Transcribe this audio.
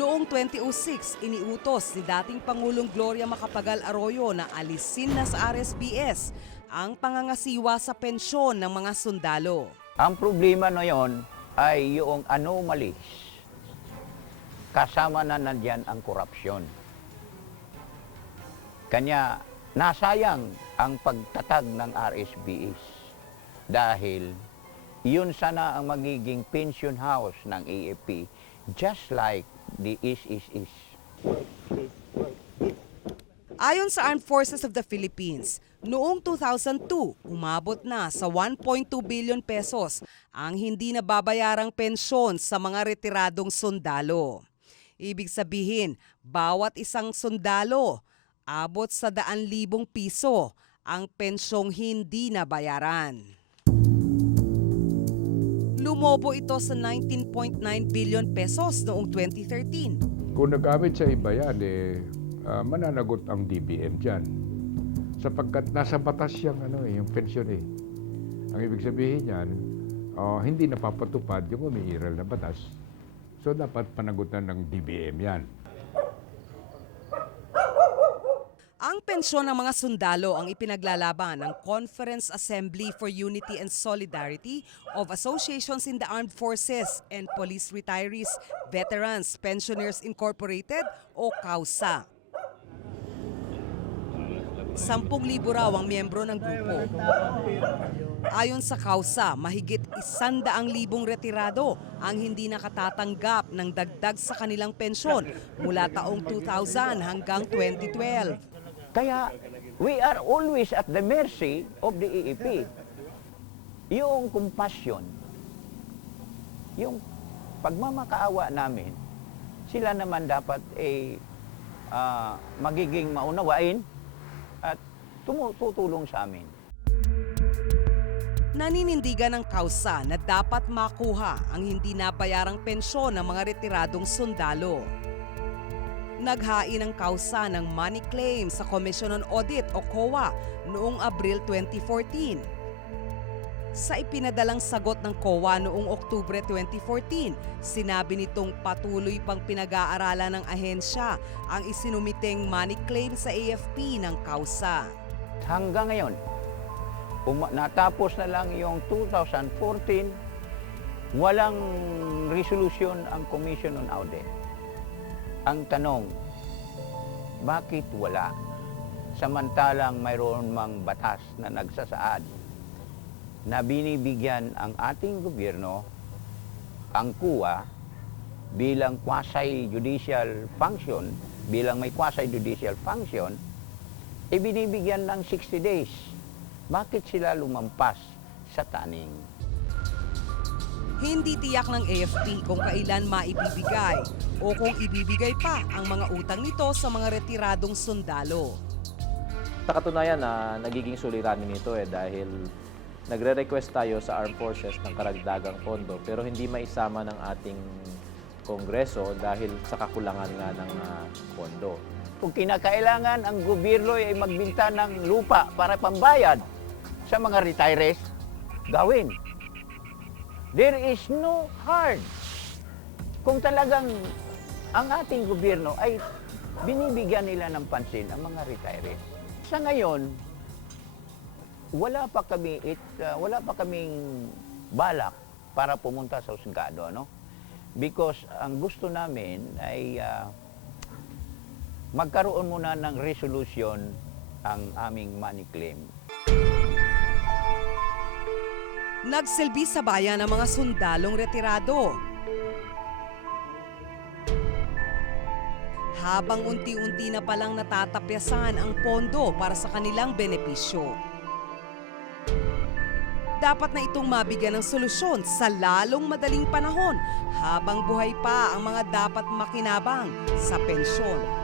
Noong 2006, iniutos ni dating Pangulong Gloria Macapagal Arroyo na alisin na sa RSBS ang pangangasiwa sa pensyon ng mga sundalo. Ang problema na yon ay yung anomalies. Kasama na nandyan ang korupsyon. Kanya nasayang ang pagtatag ng RSBS dahil yun sana ang magiging pension house ng AFP, just like the SSS. Ayon sa Armed Forces of the Philippines, noong 2002, umabot na sa 1.2 billion pesos ang hindi nababayarang pensyon sa mga retiradong sundalo. Ibig sabihin, bawat isang sundalo, abot sa 100,000 piso ang pensyong hindi nabayaran. Lumobo ito sa 19.9 billion pesos noong 2013. Kung nagamit sa iba yan, mananagot ang DBM dyan. Sapagkat nasa batas yung pensyon eh. Ang ibig sabihin yan, hindi napapatupad yung umiiral na batas. So dapat panagutan ng DBM yan. Ang pensyon ng mga sundalo ang ipinaglalaban ng Conference Assembly for Unity and Solidarity of Associations in the Armed Forces and Police Retirees, Veterans, Pensioners Incorporated o CAUSA. 10,000 raw ang miyembro ng grupo. Ayon sa CAUSA, mahigit 100,000 retirado ang hindi nakatatanggap ng dagdag sa kanilang pensyon mula taong 2000 hanggang 2012. Kaya we are always at the mercy of the AFP. Yung compassion, yung pagmamakaawa namin, sila naman dapat magiging maunawain at tutulong sa amin. Naninindigan ng CAUSA na dapat makuha ang hindi nabayarang pensyon ng mga retiradong sundalo. Naghain ang CAUSA ng money claim sa Commission on Audit o COA noong Abril 2014. Sa ipinadalang sagot ng COA noong Oktubre 2014, sinabi nitong patuloy pang pinag-aaralan ng ahensya ang isinumiteng money claim sa AFP ng CAUSA. Hanggang ngayon, natapos na lang yung 2014, walang resolution ang Commission on Audit. Ang tanong, bakit wala? Samantalang mayroon mang batas na nagsasaad na binibigyan ang ating gobyerno, ang COA, bilang quasi-judicial function, bilang may quasi-judicial function, binibigyan ng 60 days. Bakit sila lumampas sa taning? Hindi tiyak ng AFP kung kailan maibibigay o kung ibibigay pa ang mga utang nito sa mga retiradong sundalo. Sa katunayan na nagiging suliranin nito dahil nagre-request tayo sa Armed Forces ng karagdagang pondo pero hindi maisama ng ating Kongreso dahil sa kakulangan nga ng pondo. Kung kinakailangan ang gobyerno ay magbinta ng lupa para pambayad sa mga retirees, gawin. There is no hard. Kung talagang ang ating gobyerno ay binibigyan nila ng pansin ang mga retirees. Sa ngayon, wala pa kaming balak para pumunta sa husgado, no? Because ang gusto namin ay magkaroon muna ng resolution ang aming money claim. Nagsilbi sa bayan ang mga sundalong retirado. Habang unti-unti na palang natatapyasan ang pondo para sa kanilang benepisyo. Dapat na itong mabigyan ng solusyon sa lalong madaling panahon habang buhay pa ang mga dapat makinabang sa pensyon.